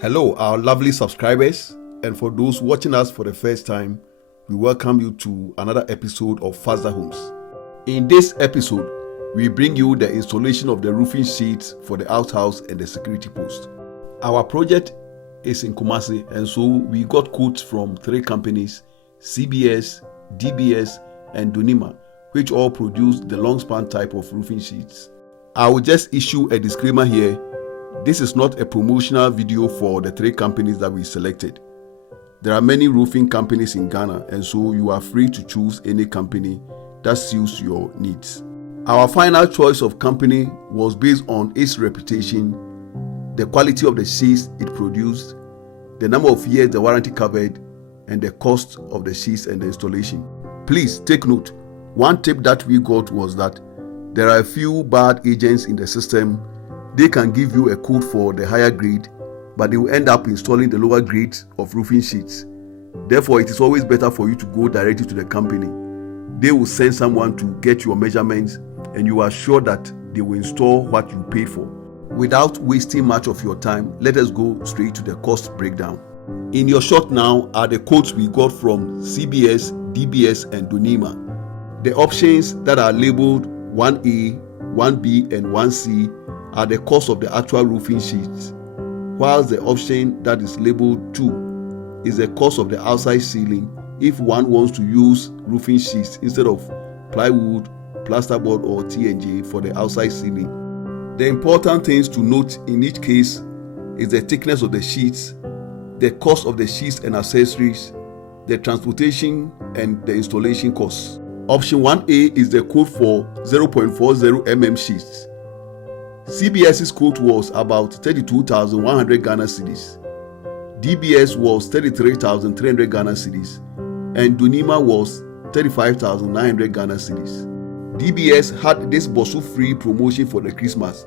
Hello, our lovely subscribers, and for those watching us for the first time, we welcome you to another episode of Faster Homes. In this episode, we bring you the installation of the roofing sheets for the outhouse and the security post. Our project is in Kumasi, and so we got quotes from 3 companies, CBS, DBS, and Dunima, which all produce the long span type of roofing sheets. I will just issue a disclaimer here. This is not a promotional video for the 3 companies that we selected. There are many roofing companies in Ghana, and so you are free to choose any company that suits your needs. Our final choice of company was based on its reputation, the quality of the sheets it produced, the number of years the warranty covered, and the cost of the sheets and the installation. Please take note, one tip that we got was that there are a few bad agents in the system. They can give you a quote for the higher grade, but they will end up installing the lower grade of roofing sheets. Therefore, it is always better for you to go directly to the company. They will send someone to get your measurements, and you are sure that they will install what you paid for. Without wasting much of your time, let us go straight to the cost breakdown. In your shot now are the quotes we got from CBS, DBS, and Dunima. The options that are labeled 1A, 1B, and 1C are the cost of the actual roofing sheets, whilst the option that is labeled 2 is the cost of the outside ceiling if one wants to use roofing sheets instead of plywood, plasterboard, or TNJ for the outside ceiling. The important things to note in each case is the thickness of the sheets, the cost of the sheets and accessories, the transportation, and the installation costs. Option 1A is the quote for 0.40 mm sheets. CBS's quote was about 32,100 Ghana cedis. DBS was 33,300 Ghana cedis, and Dunima was 35,900 Ghana cedis. DBS had this Bosu-free promotion for the Christmas,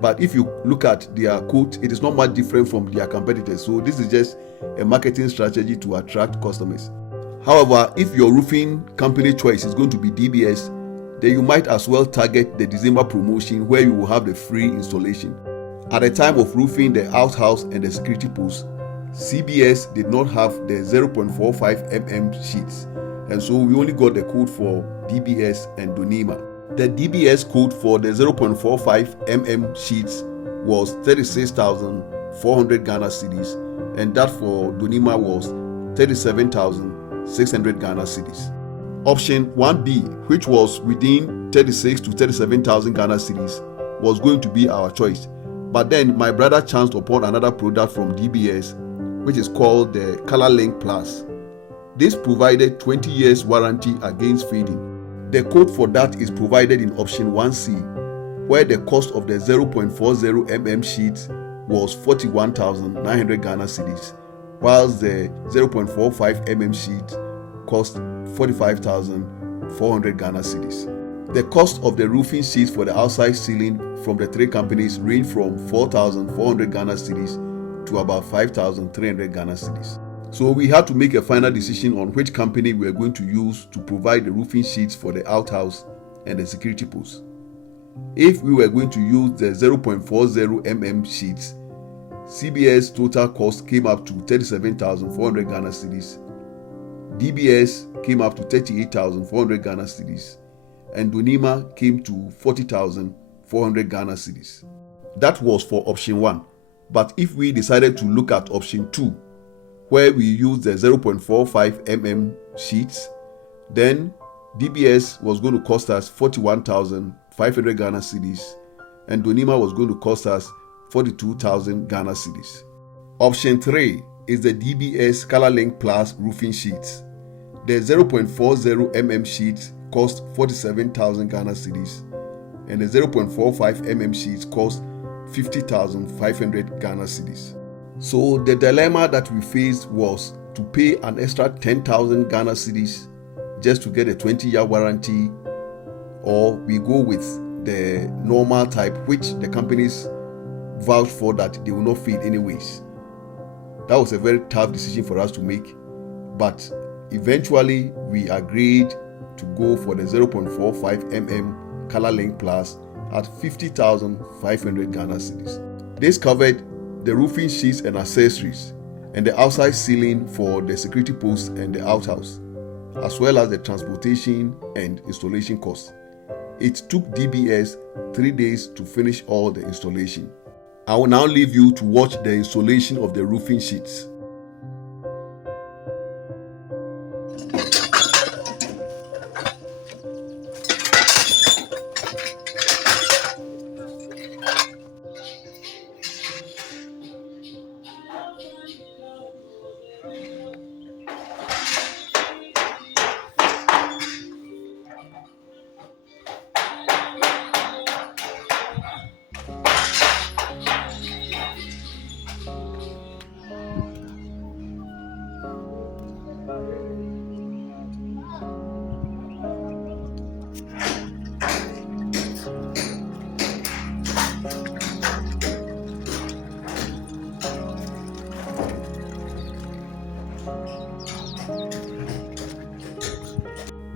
but if you look at their quote, it is not much different from their competitors. So this is just a marketing strategy to attract customers. However, if your roofing company choice is going to be DBS, then you might as well target the December promotion where you will have the free installation. At the time of roofing the outhouse and the security post, CBS did not have the 0.45 mm sheets, and so we only got the code for DBS and Dunima. The DBS code for the 0.45 mm sheets was 36,400 Ghana cedis, and that for Dunima was 37,600 Ghana cedis. Option 1B, which was within 36 to 37,000 Ghana cedis, was going to be our choice. But then my brother chanced upon another product from DBS, which is called the Color Link Plus. This provided 20 years warranty against fading. The code for that is provided in option 1C, where the cost of the 0.40 mm sheet was 41,900 Ghana cedis, whilst the 0.45 mm sheet cost 45,400 Ghana cedis. The cost of the roofing sheets for the outside ceiling from the 3 companies range from 4,400 Ghana cedis to about 5,300 Ghana cedis. So we had to make a final decision on which company we are going to use to provide the roofing sheets for the outhouse and the security post. If we were going to use the 0.40 mm sheets, CBS total cost came up to 37,400 Ghana cedis. DBS came up to 38,400 Ghana cedis, and Dunima came to 40,400 Ghana cedis. That was for option 1. But if we decided to look at option 2, where we used the 0.45 mm sheets, then DBS was going to cost us 41,500 Ghana cedis, and Dunima was going to cost us 42,000 Ghana cedis. Option 3 is the DBS Color Link Plus roofing sheets. The 0.40 mm sheets cost 47,000 Ghana cedis, and the 0.45 mm sheets cost 50,500 Ghana cedis. So the dilemma that we faced was to pay an extra 10,000 Ghana cedis just to get a 20-year warranty, or we go with the normal type, which the companies vouch for that they will not fade anyways. That was a very tough decision for us to make, but eventually we agreed to go for the 0.45 mm Color Link Plus at 50,500 Ghana cedis. This covered the roofing sheets and accessories, and the outside ceiling for the security post and the outhouse, as well as the transportation and installation costs. It took DBS 3 days to finish all the installation. I will now leave you to watch the installation of the roofing sheets.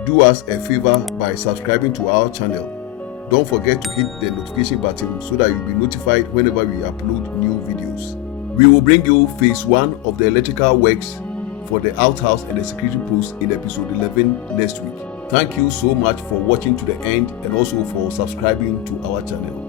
Do us a favor by subscribing to our channel. Don't forget to hit the notification button so that you'll be notified whenever we upload new videos. We will bring you phase 1 of the electrical works for the outhouse and the security post in episode 11 next week. Thank you so much for watching to the end and also for subscribing to our channel.